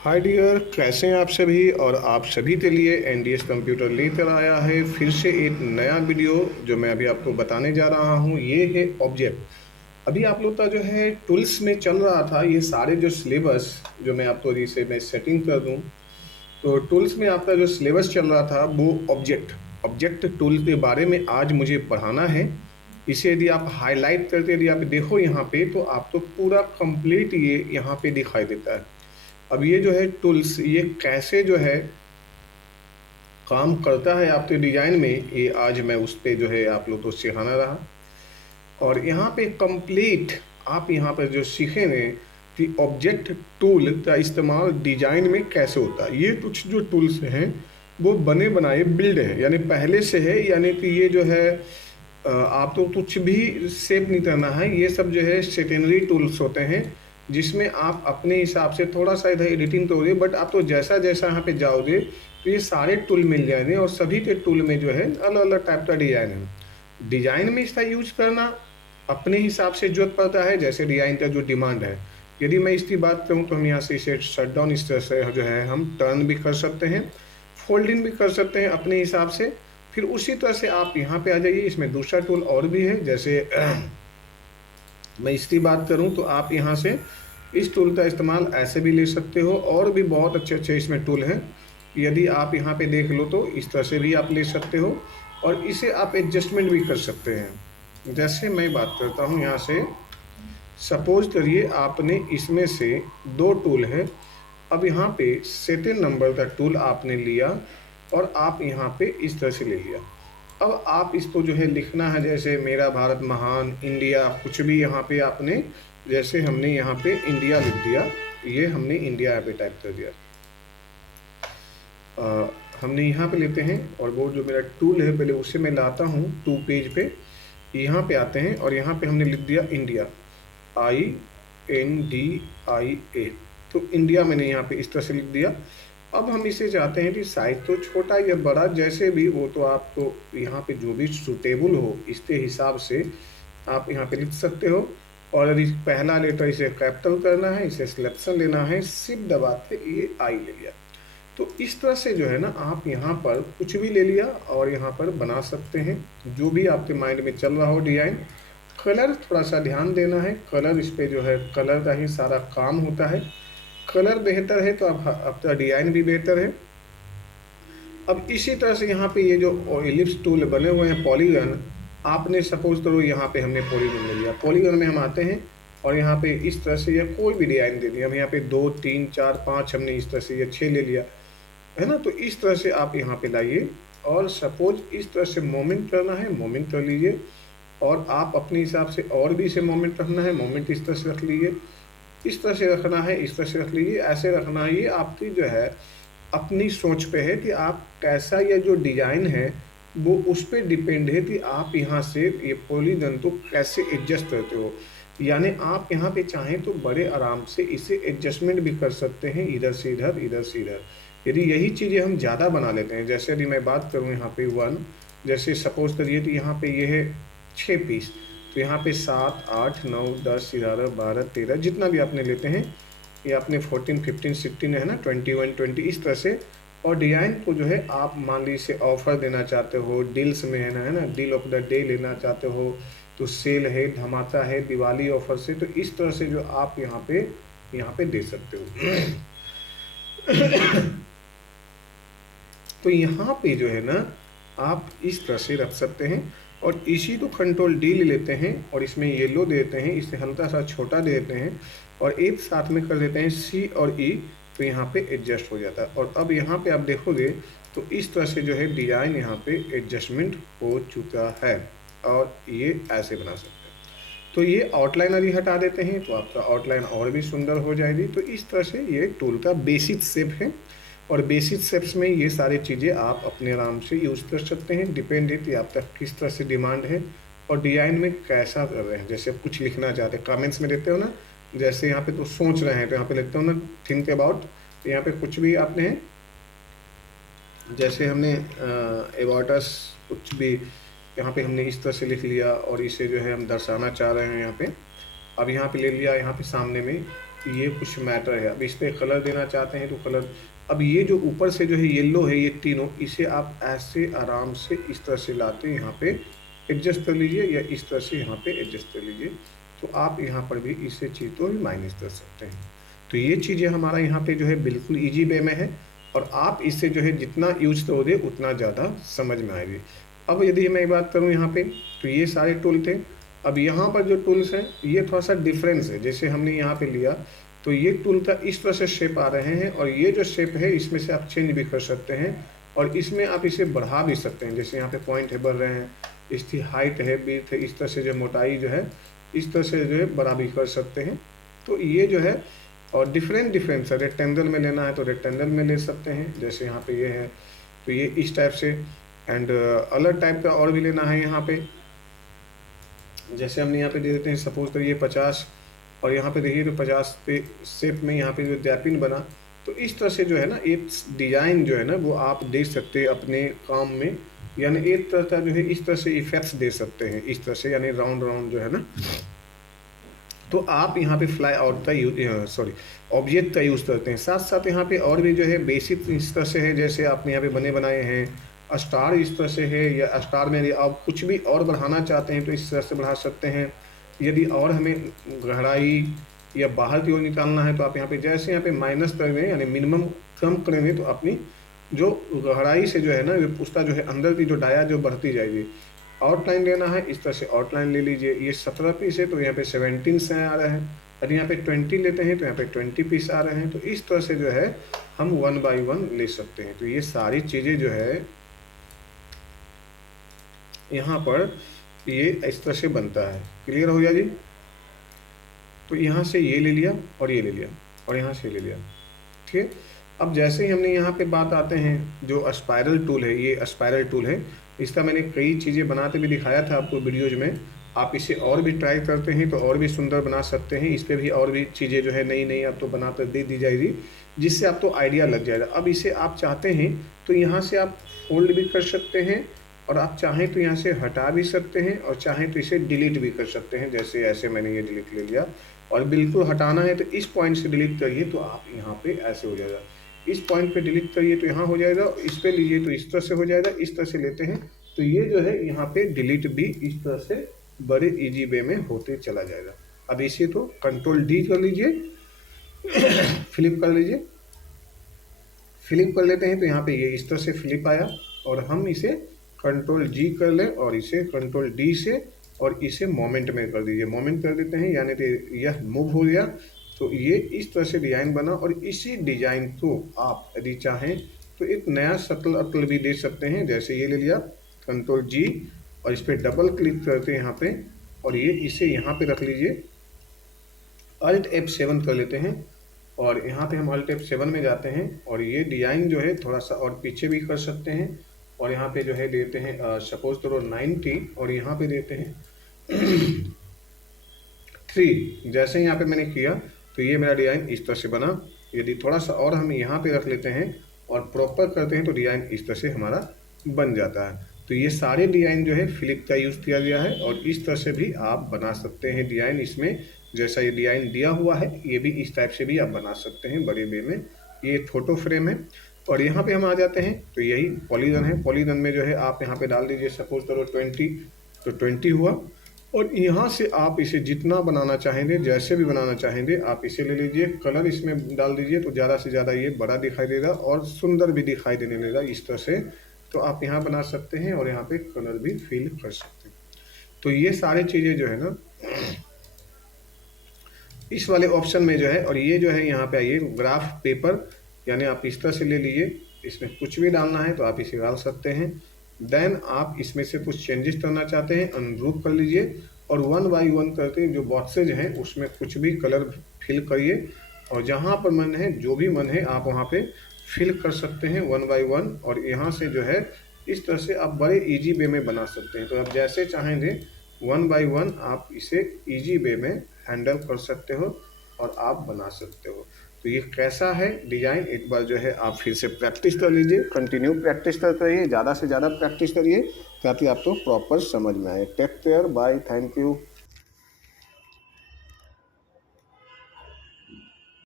Hi dear, कैसे हैं आप सभी। और आप सभी के लिए एनडीएस कंप्यूटर लेकर आया है फिर से एक नया वीडियो जो मैं अभी आपको बताने जा रहा हूं। ये है ऑब्जेक्ट। अभी आप लोग का जो है टूल्स में चल रहा था ये सारे जो सिलेबस, जो मैं आपको इसे मैं सेटिंग कर दूं। तो टूल्स में आपका जो सिलेबस चल रहा था वो ऑब्जेक्ट ऑब्जेक्ट टूल के बारे में आज मुझे पढ़ाना है। इसे यदि आप हाईलाइट करके यदि आप देखो यहाँ पे तो आपको पूरा कंप्लीट ये यहाँ पे दिखाई देता है। अब ये जो है टूल्स ये कैसे जो है काम करता है आपके डिजाइन में, ये आज मैं उस पे जो है आप लोग को सिखाना रहा। और यहाँ पे कंप्लीट आप यहाँ पर जो सीखेंगे कि ऑब्जेक्ट टूल का इस्तेमाल डिजाइन में कैसे होता है। ये कुछ जो टूल्स हैं वो बने बनाए बिल्ड हैं, यानी पहले से है, यानी कि ये जो है आपको कुछ भी सेव नहीं करना है। ये सब जो है सेकेंडरी टूल्स होते हैं जिसमें आप अपने हिसाब से थोड़ा सा इधर एडिटिंग करोगे, बट आप तो जैसा जैसा यहाँ पे जाओगे तो ये सारे टूल मिल जाएंगे और सभी के टूल में जो है अलग अलग टाइप का डिजाइन है। डिजाइन में इसका यूज करना अपने हिसाब से जरूरत पड़ता है, जैसे डिजाइन का जो डिमांड है। यदि मैं इसकी बात करूँ तो हम यहाँ से इसे शट डाउन इस तरह से जो है हम टर्न भी कर सकते हैं, फोल्डिंग भी कर सकते हैं अपने हिसाब से। फिर उसी तरह से आप यहाँ पे आ जाइए, इसमें दूसरा टूल और भी है। जैसे मैं इसकी बात करूँ तो आप यहाँ से इस टूल का इस्तेमाल ऐसे भी ले सकते हो, और भी बहुत अच्छे अच्छे इसमें टूल हैं। यदि आप यहाँ पे देख लो तो इस तरह से भी आप ले सकते हो, और इसे आप एडजस्टमेंट भी कर सकते हैं। जैसे मैं बात करता हूँ यहाँ से, सपोज करिए आपने इसमें से दो टूल है। अब यहाँ पे सेकंड नंबर का टूल आपने लिया और आप यहाँ पे इस तरह से ले लिया। अब आप इसको जो है लिखना है, जैसे मेरा भारत महान, इंडिया, कुछ भी यहाँ पे आपने, जैसे हमने यहाँ पे इंडिया लिख दिया, ये हमने इंडिया यहाँ पे टाइप कर दिया। हमने यहाँ पे लेते हैं और वो जो मेरा टूल है पहले उसे मैं लाता हूँ टू पेज पे, यहाँ पे आते हैं और यहाँ पे हमने लिख दिया इंडिया, INDIA। तो इंडिया मैंने यहाँ पे इस तरह से लिख दिया। अब हम इसे चाहते हैं कि साइज तो छोटा या बड़ा जैसे भी वो, तो आपको यहाँ पे जो भी सूटेबल हो इसके हिसाब से आप यहाँ पे लिख सकते हो। और यदि पहला लेटर इसे कैपिटल करना है, इसे सिलेक्शन लेना है, शिफ्ट दबा के ये आई ले लिया। तो इस तरह से जो है ना आप यहाँ पर कुछ भी ले लिया और यहाँ पर बना सकते हैं जो भी आपके माइंड में चल रहा हो डिजाइन। कलर थोड़ा सा ध्यान देना है, कलर इस पे जो है कलर का ही सारा काम होता है। कलर बेहतर है तो आप आपका डिजाइन भी बेहतर है। अब इसी तरह से यहाँ पे ये जो एलिप्स टूल बने हुए हैं पॉलीगन, आपने सपोज करो यहाँ पे हमने पॉलीगन ले लिया। पॉलीगन में हम आते हैं और यहाँ पे इस तरह से या कोई भी डिजाइन दे दिया। हम यहाँ पे 2 3 4 5 हमने इस तरह से या 6 ले लिया है ना। तो इस तरह से आप यहाँ पे लाइए और सपोज इस तरह से मोमेंट करना है, मोमेंट कर लीजिए। और आप अपने हिसाब से और भी इसे मोमेंट रखना है, मोमेंट इस तरह से रख लीजिए, इस तरह से रखना है, इस तरह से रख लीजिए, ऐसे रखना है। ये आपकी जो है अपनी सोच पे है कि आप कैसा, ये जो डिजाइन है वो उस पर डिपेंड है कि आप यहाँ से ये पॉलीगन को कैसे एडजस्ट करते हो। यानी आप यहाँ पे चाहें तो बड़े आराम से इसे एडजस्टमेंट भी कर सकते हैं, इधर से इधर, इधर से इधर। यदि यही चीज़ें हम ज़्यादा बना लेते हैं, जैसे यदि मैं बात करूँ यहाँ पे 1, जैसे सपोज करिए कि यहाँ पे ये है 6 पीस, तो यहाँ पे 7 8 9 10 11 12 13 जितना भी आपने लेते हैं, ये आपने 14 15 16 है ना, 21 20 इस तरह से। और डिजाइन को जो है आप मान लीजिए ऑफर देना चाहते हो, डील्स में है ना, डील ऑफ द डे लेना चाहते हो, तो सेल है, धमाका है, दिवाली ऑफर से, तो इस तरह से जो आप यहाँ पे दे सकते हो। तो यहाँ पे जो है ना आप इस तरह से रख सकते हैं। और इसी को कंट्रोल डी ले लेते हैं और इसमें येलो देते हैं, इसे हल्का सा छोटा दे देते हैं और एक साथ में कर देते हैं सी और ई, तो यहाँ पे एडजस्ट हो जाता है। और अब यहाँ पे आप देखोगे तो इस तरह से जो है डिजाइन यहाँ पे एडजस्टमेंट हो चुका है, और ये ऐसे बना सकते हैं। तो ये आउटलाइन अभी हटा देते हैं तो आपका आउटलाइन और भी सुंदर हो जाएगी। तो इस तरह से ये टूल का बेसिक शेप है, और बेसिक शेप्स में ये सारी चीज़ें आप अपने आराम से यूज़ कर सकते हैं। डिपेंड है कि आपका किस तरह से डिमांड है और डिज़ाइन में कैसा कर रहे हैं। जैसे आप कुछ लिखना चाहते हैं, कमेंट्स में देते हो ना, जैसे यहाँ पे तो सोच रहे हैं तो यहाँ पे लिखते हो ना थिंक अबाउट, तो यहाँ पे कुछ भी आपने है, जैसे हमने अबाउट अस कुछ भी यहाँ पे हमने इस तरह से लिख लिया और इसे जो है हम दर्शाना चाह रहे हैं यहाँ पे। अब यहाँ पे ले लिया, यहाँ पे सामने में ये कुछ मैटर है। अब इस पे कलर देना चाहते हैं तो कलर, अब ये जो ऊपर से जो है येलो है, ये तीनों, इसे आप ऐसे आराम से इस तरह से लाते हैं, यहाँ पे एडजस्ट कर लीजिए, या इस तरह से यहाँ पे एडजस्ट कर लीजिए, तो आप यहाँ पर भी इसे चीज़ को माइनस कर सकते हैं। तो ये चीज़ें हमारा यहाँ पे जो है बिल्कुल ईजी वे में है, और आप इसे जो है जितना यूज करोगे उतना ज़्यादा समझ में आएगी। अब यदि मैं बात करूँ यहाँ पे, तो ये सारे टूल थे। अब यहाँ पर जो टूल्स हैं ये थोड़ा सा डिफरेंस है। जैसे हमने यहाँ पे लिया तो ये टूल का इस तरह से शेप आ रहे हैं, और ये जो शेप है इसमें से आप चेंज भी कर सकते हैं, और इसमें आप इसे बढ़ा भी सकते हैं। जैसे यहाँ पे पॉइंट है बढ़ रहे हैं, इसकी हाइट है, विड्थ है, इस तरह से जो मोटाई जो है इस तरह से जो है बड़ा भी कर सकते हैं। तो ये जो है, और डिफरेंट डिफरेंट रेक्टेंगल में लेना है तो रेक्टेंगल में ले सकते हैं, जैसे यहाँ पे ये है तो ये इस टाइप से, एंड अलग टाइप का और भी लेना है यहाँ पे। जैसे हमने यहाँ पे दे देते हैं, सपोज करिए 50, और यहाँ पे देखिए तो 50 पे शेप में यहाँ पे जो जैपिन बना, तो इस तरह से जो है ना एक डिजाइन जो है ना वो आप दे सकते हैं अपने काम में, यानी एक तरह का जो है इस तरह से इफेक्ट्स दे सकते हैं इस तरह से, यानी राउंड राउंड जो है ना। तो आप यहाँ पे फ्लाई आउट का यूज, सॉरी, ऑब्जेक्ट का यूज़ करते हैं। साथ साथ यहाँ पे और भी जो है बेसिक इस तरह से है, जैसे आपने यहाँ पे बने बनाए हैं स्टार इस तरह से है, या स्टार में यदि आप कुछ भी और बढ़ाना चाहते हैं तो इस तरह से बढ़ा सकते हैं। यदि और हमें गहराई या बाहर की ओर निकालना है तो आप यहाँ पे जैसे यहाँ पे माइनस कर दें, यानी मिनिमम कम करेंगे तो अपनी जो गहराई से जो है ना उसका जो है अंदर की जो डाया जो बढ़ती जाएगी। आउटलाइन लेना है, इस तरह से आउटलाइन ले लीजिए। ये 17 पीस है तो यहाँ पे 17 से आ रहे हैं, यदि यहाँ पे 20 लेते हैं तो यहाँ पे 20 पीस आ रहे हैं। तो इस तरह से जो है हम 1 बाई 1 ले सकते हैं। तो ये सारी चीज़ें जो है यहाँ पर ये इस तरह से बनता है। क्लियर हो गया जी? तो यहाँ से ये ले लिया और ये ले लिया और यहाँ से ले लिया, ठीक है। अब जैसे ही हमने यहाँ पे बात आते हैं, जो स्पाइरल टूल है, ये स्पाइरल टूल है, इसका मैंने कई चीज़ें बनाते भी दिखाया था आपको वीडियोज में। आप इसे और भी ट्राई करते हैं तो और भी सुंदर बना सकते हैं। इस पर भी और भी चीज़ें जो है नई नई आपको बनाकर दे दी जाएगी, जिससे आपको आइडिया लग जाएगा। अब इसे आप चाहते हैं तो यहाँ से आप फोल्ड भी कर सकते हैं, और आप चाहें तो यहाँ से हटा भी सकते हैं, और चाहें तो इसे डिलीट भी कर सकते हैं। जैसे ऐसे मैंने ये डिलीट ले लिया, और बिल्कुल हटाना है तो इस पॉइंट से डिलीट करिए तो आप यहाँ पे ऐसे हो जाएगा। इस पॉइंट पे डिलीट करिए तो यहाँ हो जाएगा, इस पे लीजिए तो इस तरह से हो जाएगा। इस तरह से लेते हैं तो ये जो है यहाँ पे डिलीट भी इस तरह से बड़े इजी वे में होते चला जाएगा। अब इसे तो कंट्रोल डी कर लीजिए, फ्लिप कर लीजिए। फ्लिप कर लेते हैं तो यहाँ पे ये इस तरह से फ्लिप आया, और हम इसे कंट्रोल जी कर लें और इसे कंट्रोल डी से और इसे मोमेंट में कर दीजिए। मोमेंट कर देते हैं, यानी कि यह मूव हो गया। तो ये इस तरह से डिजाइन बना, और इसी डिजाइन को आप यदि चाहें तो एक नया शक्ल अक्ल भी दे सकते हैं। जैसे ये ले लिया, कंट्रोल जी, और इस पर डबल क्लिक करते हैं यहाँ पे, और ये इसे यहाँ पे रख लीजिए। अल्ट F7 कर लेते हैं, और यहाँ पे हम अल्ट F7 में जाते हैं, और ये डिजाइन जो है थोड़ा सा और पीछे भी कर सकते हैं। और यहाँ पे जो है देते हैं सपोज करो 90, और यहाँ पे देते हैं 3। जैसे यहाँ पे मैंने किया तो ये मेरा डिजाइन इस तरह से बना। यदि थोड़ा सा और हम यहाँ पे रख लेते हैं और प्रॉपर करते हैं तो डिजाइन इस तरह से हमारा बन जाता है। तो ये सारे डिजाइन जो है फ्लिप का यूज़ किया गया है, और इस तरह से भी आप बना सकते हैं डिजाइन। इसमें जैसा ये डिजाइन दिया हुआ है ये भी इस टाइप से भी आप बना सकते हैं बड़े वे में। ये फोटो फ्रेम है, और यहाँ पे हम आ जाते हैं तो यही पॉलीगन है। पॉलीगन में जो है आप यहाँ पे डाल दीजिए, सपोज करो 20, तो 20 हुआ। और यहाँ से आप इसे जितना बनाना चाहेंगे, जैसे भी बनाना चाहेंगे, आप इसे ले लीजिए। कलर इसमें डाल दीजिए तो ज़्यादा से ज़्यादा ये बड़ा दिखाई देगा और सुंदर भी दिखाई देने लगेगा इस तरह से। तो आप यहाँ बना सकते हैं और यहाँ पे कलर भी फिल कर सकते हैं। तो ये सारी चीज़ें जो है ना इस वाले ऑप्शन में जो है, और ये जो है यहाँ पे आइए ग्राफ पेपर, यानी आप इस तरह से ले लीजिए। इसमें कुछ भी डालना है तो आप इसे डाल सकते हैं। देन आप इसमें से कुछ चेंजेस करना चाहते हैं, अनग्रुप कर लीजिए, और 1 बाई 1 करके जो बॉक्सेज हैं उसमें कुछ भी कलर फिल करिए, और जहाँ पर मन है, जो भी मन है, आप वहाँ पे फिल कर सकते हैं 1 बाई 1। और यहाँ से जो है इस तरह से आप बड़े इजी वे में बना सकते हैं। तो आप जैसे चाहेंगे 1 बाई 1 आप इसे इजी वे में हैंडल कर सकते हो और आप बना सकते हो। तो ये कैसा है डिज़ाइन, एक बार जो है आप फिर से प्रैक्टिस कर लीजिए, कंटिन्यू प्रैक्टिस करते रहिए, ज़्यादा से ज़्यादा प्रैक्टिस करिए ताकि आपको प्रॉपर समझ में आए। Take care, bye, thank you.